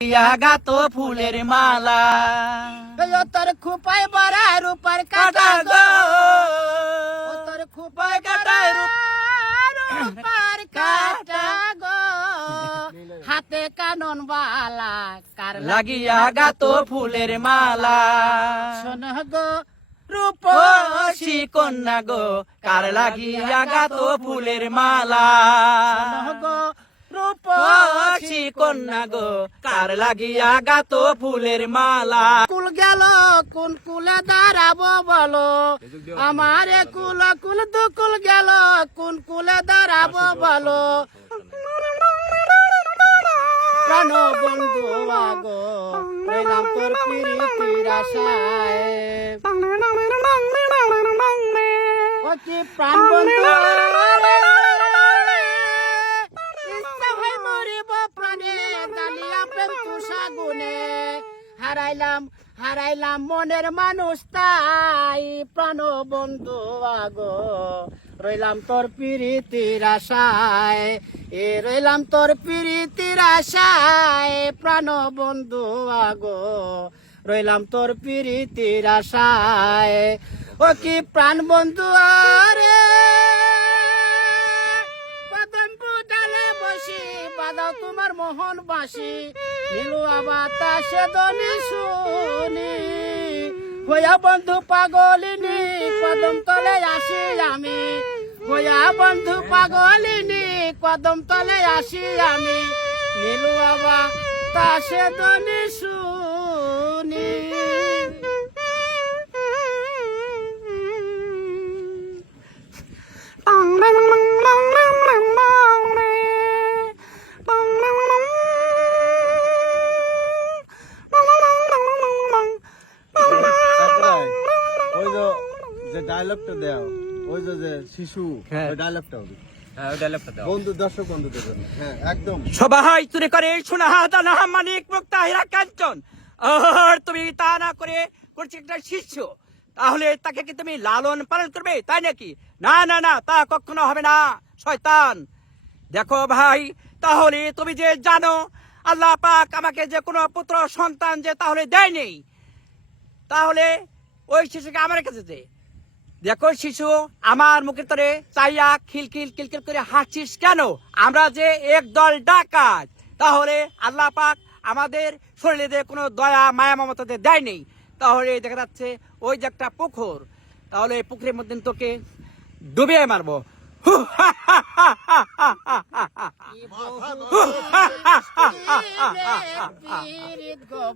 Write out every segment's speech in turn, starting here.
গাতো ফুলের মালা তোর খুপাই বড়া রূপার কাটা গো তোর খুপাই কাটায় রূপার কাটা গো হাতে কানন বালা কার লাগিয়া গাতো ফুলের মালা শোন গো রূপসী কন্যা গো কার লাগিয়া গাতো ফুলের মালা গো রূপসী কন্যা গো কার লাগিয়া গাতো ফুলের মালা কুল গেল কোন কুলে দাঁড়াবো বলো আমারে কুল কুল দুকুল গেল কোন কুলে দাঁড়াবো বলো প্রাণ বন্ধু আগো পেলাম তোর প্রীতির আশায় ও কি প্রাণ বন্ধু ইচ্ছা হয় মরিব প্রাণে ডালিয়া প্রেম তুষা গুনে হারাইলাম মনের মানুষ তাই প্রাণ বন্ধু আগো রইলাম তোর প্রীতির আশায় রইলাম তোর প্রীতির আশায় প্রাণ বন্ধু আগো রইলাম তোর প্রীতির আশায় ও কি প্রাণ বন্ধু আরে কদম ডালে বসি বাদাও তোমার মোহন বাসি নীলু বাতাসে দনি শুনি হইয়া বন্ধু পাগলিনী কদম তলে আসি আমি হইয়া বন্ধু পাগলিনী কদম তলে আসি আমি নীলু বাতাসে দনি শুনি ডায়লগটা দাও ওই যে শিশু ডায়লগটা হবে বন্ধু দর্শক বন্ধুদের জন্য হ্যাঁ একদম সবাই চুরি করে সোনা দানা মানিক মুক্তা হীরা কাঞ্চন আর তুমি তা না করে করছে একটা শিষ্য তাহলে তাকে কি তুমি লালন পালন করবে তাই নাকি না না না তা কখনো হবে না শয়তান দেখো ভাই তাহলে তুমি যে জানো আল্লাহ পাক আমাকে যে কোনো পুত্র সন্তান যে তাহলে দেয়নি তাহলে ওই শিশুকে আমার কাছে দে দেখো শিশু আমার মুখের তরে চাইয়া খিলখিল কিলকিল করে হাসছিস কেন আমরা যে একদল ডাকাত তাহলে আল্লাহ পাক আমাদের শরীরে কোনো দয়া মায়া মমতা দেয়নি তাহলে দেখা যাচ্ছে ওই যে একটা পুকুর তাহলে এই পুকুরের মধ্যে তোকে ডুবিয়ে মারবো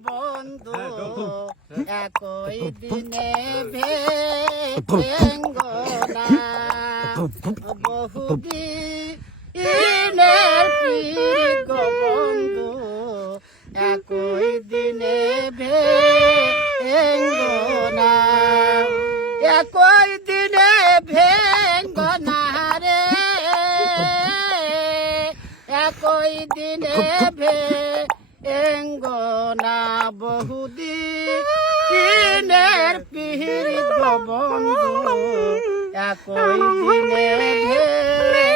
বন্ধু একই দিনে ভেঙ্গনা বহুদিনের পীড়িত বন্ধু একই দিনে ভেঙ্গনা একই দিনে ভেঙ্গনা রে একই দিনে ভেঙ্গনা বহুদিনের পীড়িত বন্ধু একই দিনে